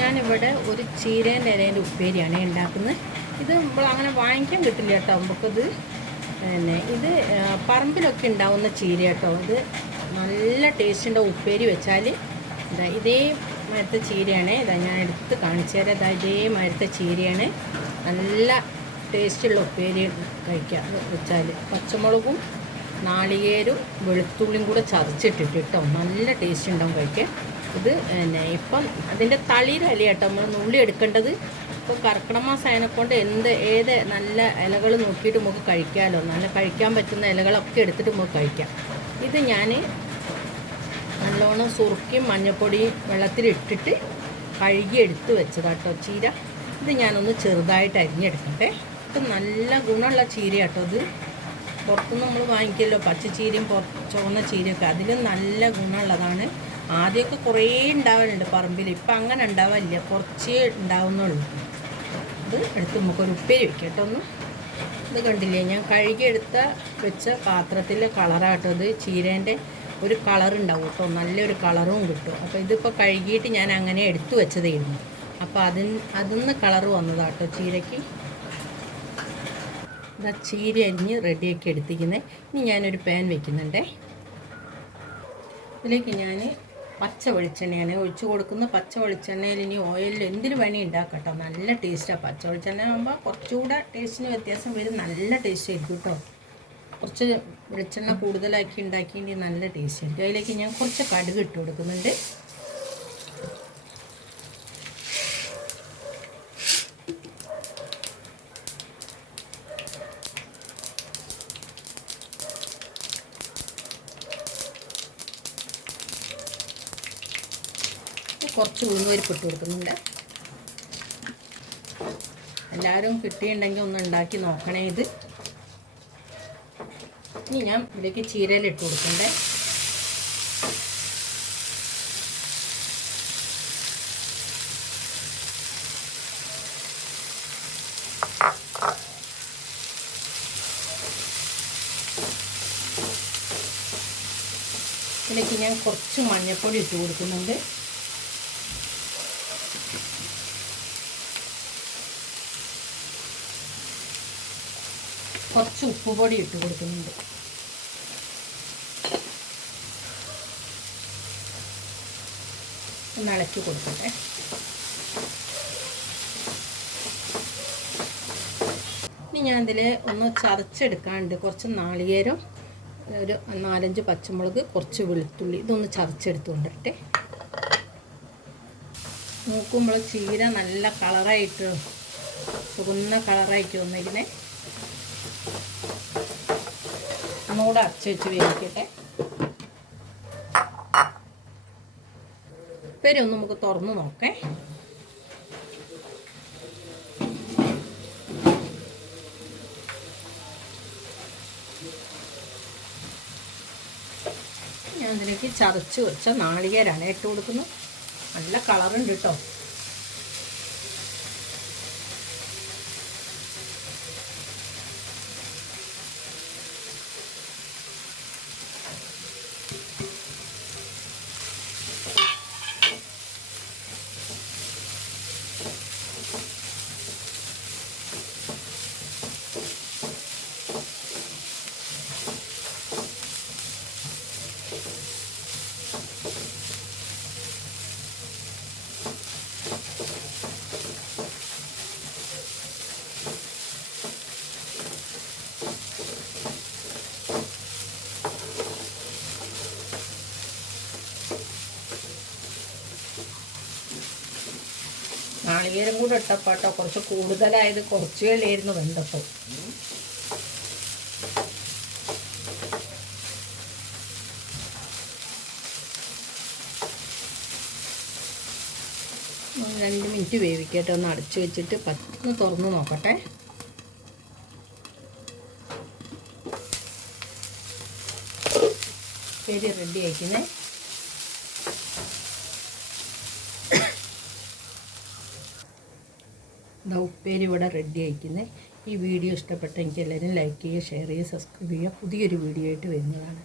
ഞാനിവിടെ ഒരു ചീരേന്റെ ഇലേന്റെ ഉപ്പേരിയാണ് ഉണ്ടാക്കുന്നത്. ഇത് നമ്മൾ അങ്ങനെ വാങ്ങിക്കാൻ കിട്ടില്ല കേട്ടോ. നമുക്കത് പിന്നെ ഇത് പറമ്പിലൊക്കെ ഉണ്ടാവുന്ന ചീര കേട്ടോ. ഇത് നല്ല ടേസ്റ്റിന്റെ ഉപ്പേരി വെച്ചാൽ ഇതാ ഇതേ മരത്തെ ചീരയാണ്. ഇതാ ഞാൻ എടുത്ത് കാണിച്ചു തരാം. ഇതാ ഇതേ മരത്തെ ചീരയാണ്. നല്ല ടേസ്റ്റുള്ള ഉപ്പേരി കഴിക്കാം വെച്ചാൽ പച്ചമുളകും നാളികേരും വെളുത്തുള്ളിയും കൂടെ ചതച്ചിട്ടിട്ട് കേട്ടോ നല്ല ടേസ്റ്റ് ഉണ്ടാവും കഴിക്കാൻ. ഇത് പിന്നെ ഇപ്പം അതിന്റെ തളിരല കേട്ടോ നമ്മൾ നുള്ളി എടുക്കേണ്ടത്. ഇപ്പോൾ കർക്കിടക മാസം കൊണ്ട് എന്ത് ഏത് നല്ല ഇലകൾ നോക്കിയിട്ട് നമുക്ക് കഴിക്കാമല്ലോ നല്ല കഴിക്കാൻ പറ്റുന്ന ഇലകളൊക്കെ എടുത്തിട്ട് നമുക്ക് കഴിക്കാം. ഇത് ഞാൻ നല്ലോണം സുറുക്കിയും മഞ്ഞപ്പൊടിയും വെള്ളത്തിലിട്ടിട്ട് കഴുകി എടുത്ത് വെച്ചതാട്ടോ ചീര. ഇത് ഞാനൊന്ന് ചെറുതായിട്ട് അരിഞ്ഞെടുക്കട്ടെ. ഇപ്പം നല്ല ഗുണമുള്ള ചീര കേട്ടോ ഇത്. പുറത്തുനിന്ന് നമ്മൾ വാങ്ങിക്കല്ലോ. പച്ചച്ചീരയും ചുവന്ന ചീരയൊക്കെ. അതിലും നല്ല ഗുണമുള്ളതാണ്. ആദ്യമൊക്കെ കുറേ ഉണ്ടാവലുണ്ട് പറമ്പിൽ ഇപ്പം അങ്ങനെ ഉണ്ടാവില്ല കുറച്ചേ ഉണ്ടാവുന്നുള്ളൂ. ഇത് എടുത്ത് നമുക്കൊരു ഉപ്പേരി വെക്കാം കേട്ടോ ഒന്ന്. ഇത് കണ്ടില്ലേ? ഞാൻ കഴുകിയെടുത്ത വെച്ച പാത്രത്തിലെ കളറാട്ടോ ഇത്. ചീരേന്റെ ഒരു കളർ ഉണ്ടാവും കേട്ടോ. നല്ലൊരു കളറും കിട്ടും. അപ്പോൾ ഇതിപ്പോൾ കഴുകിയിട്ട് ഞാൻ അങ്ങനെ എടുത്തു വെച്ചതായിരുന്നു അപ്പോൾ അതിന് അതിൽ നിന്ന് കളറ് വന്നതാട്ടോ ചീരയ്ക്ക്. ഇതാ ചീര അരിഞ്ഞ് റെഡിയാക്കി എടുത്തിരിക്കുന്നത് ഇനി ഞാനൊരു പാൻ വെക്കുന്നുണ്ടേ. ഇതിലേക്ക് ഞാൻ പച്ച വെളിച്ചെണ്ണയാണ് ഒഴിച്ചു കൊടുക്കുന്ന പച്ച വെളിച്ചെണ്ണയിൽ ഇനി ഓയിലിൽ എന്തിന് വേണി ഉണ്ടാക്കട്ടോ നല്ല ടേസ്റ്റാണ് പച്ച വെളിച്ചെണ്ണ ആകുമ്പോൾ കുറച്ചുകൂടെ ടേസ്റ്റിന് വ്യത്യാസം വരും. നല്ല ടേസ്റ്റ് ആയിരിക്കും കേട്ടോ കുറച്ച് വെളിച്ചെണ്ണ കൂടുതലാക്കി ഉണ്ടാക്കിയെങ്കിൽ നല്ല ടേസ്റ്റ് ആയിരിക്കും. അതിലേക്ക് ഞാൻ കുറച്ച് കടുക് ഇട്ട് കൊടുക്കുന്നുണ്ട്. കുറച്ച് ഉഴുന്നുപരിപ്പ് ഇട്ട് കൊടുക്കുന്നുണ്ട്. എല്ലാവരും കിട്ടിയിട്ടുണ്ടെങ്കിൽ ഒന്ന് ഉണ്ടാക്കി നോക്കണേ ഇത്. ഇനി ഞാൻ ഇതിലേക്ക് ചീരയിൽ ഇട്ട് കൊടുക്കണ്ടേ. ഇതിലേക്ക് ഞാൻ കുറച്ച് മഞ്ഞൾപ്പൊടി ഇട്ട് കൊടുക്കുന്നുണ്ട്. കുറച്ച് ഉപ്പുപൊടി ഇട്ട് കൊടുക്കുന്നുണ്ട്. ഒന്ന് ഇളക്കി കൊടുക്കട്ടെ. ഇനി ഞാൻ ഇതിൽ ഒന്ന് ചതച്ചെടുക്കാനുണ്ട് കുറച്ച് നാളികേരം ഒരു നാലഞ്ച് പച്ചമുളക് കുറച്ച് വെളുത്തുള്ളി ഇതൊന്ന് ചതച്ചെടുത്ത് കൊണ്ടിട്ടെ നോക്കുമ്പോൾ ചീര നല്ല കളറായിട്ട് ചുവന്ന കളറായിട്ട് വന്നിരിക്കുന്നേ ഒന്നുകൂടെ അടച്ച് വേവിക്കട്ടെ. ഉപ്പേരി ഒന്ന് നമുക്ക് തുറന്ന് നോക്കേ. ഞാൻ ഇതിലേക്ക് ചതച്ച് വെച്ച നാളികേരാണ് ഇട്ട് കൊടുക്കുന്നത് നല്ല കളറുണ്ട് കേട്ടോ. നാളികേരം കൂടെ ഇട്ടപ്പാട്ടോ കുറച്ച് കൂടുതലായത് കുറച്ച് വേലായിരുന്നു വെന്തപ്പോൾ രണ്ട് മിനിറ്റ് വേവിക്കട്ടെ. ഒന്ന് അടച്ചു വെച്ചിട്ട് പത്ത് തുറന്ന് നോക്കട്ടെ. ശരി റെഡി ആക്കുന്നേ ഇതാ ഉപ്പേരി ഇവിടെ റെഡി ആയിരിക്കുന്നത് ഈ വീഡിയോ ഇഷ്ടപ്പെട്ടെങ്കിൽ എല്ലാവരും ലൈക്ക് ചെയ്യുക ഷെയർ ചെയ്യുക സബ്സ്ക്രൈബ് ചെയ്യുക. പുതിയൊരു വീഡിയോ ആയിട്ട് വരുന്നതാണ്.